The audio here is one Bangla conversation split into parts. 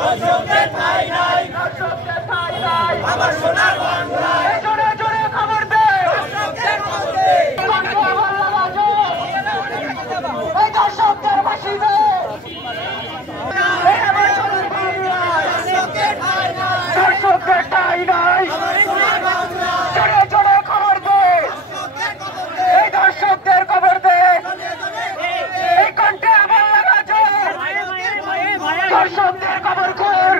দর্শকদের ঠাঁই নাই, আমার সোনার বাংলায় জোরে জোরে খবর দে, দর্শকদের খবর দে, এই দর্শকদের ফাঁসি দে, দর্শকদের ঠাঁই নাই, জোরে জোরে খবর দে, এই দর্শকদের খবর দে, এই কণ্ঠে আবার লাগা জোর, দর্শকদের খবর কর,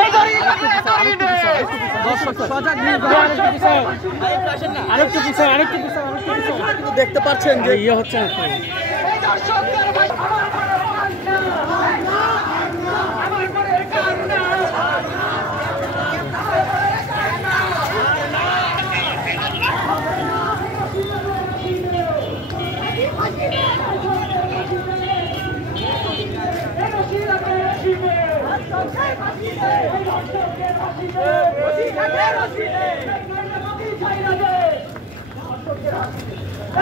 এই দড়ি লাগে দড়ি নে, আরেকটু পিছনে দেখতে পাচ্ছেন যে ইয়ে হচ্ছে এই দর্শকদের আমার ঘরে আমার ঘরে কান্না,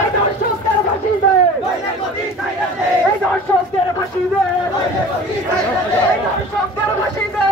এই দর্শকদের ফাঁসি দে, এই দর্শকদের ফাঁসি দে, এই দর্শকদের ফাঁসি দে,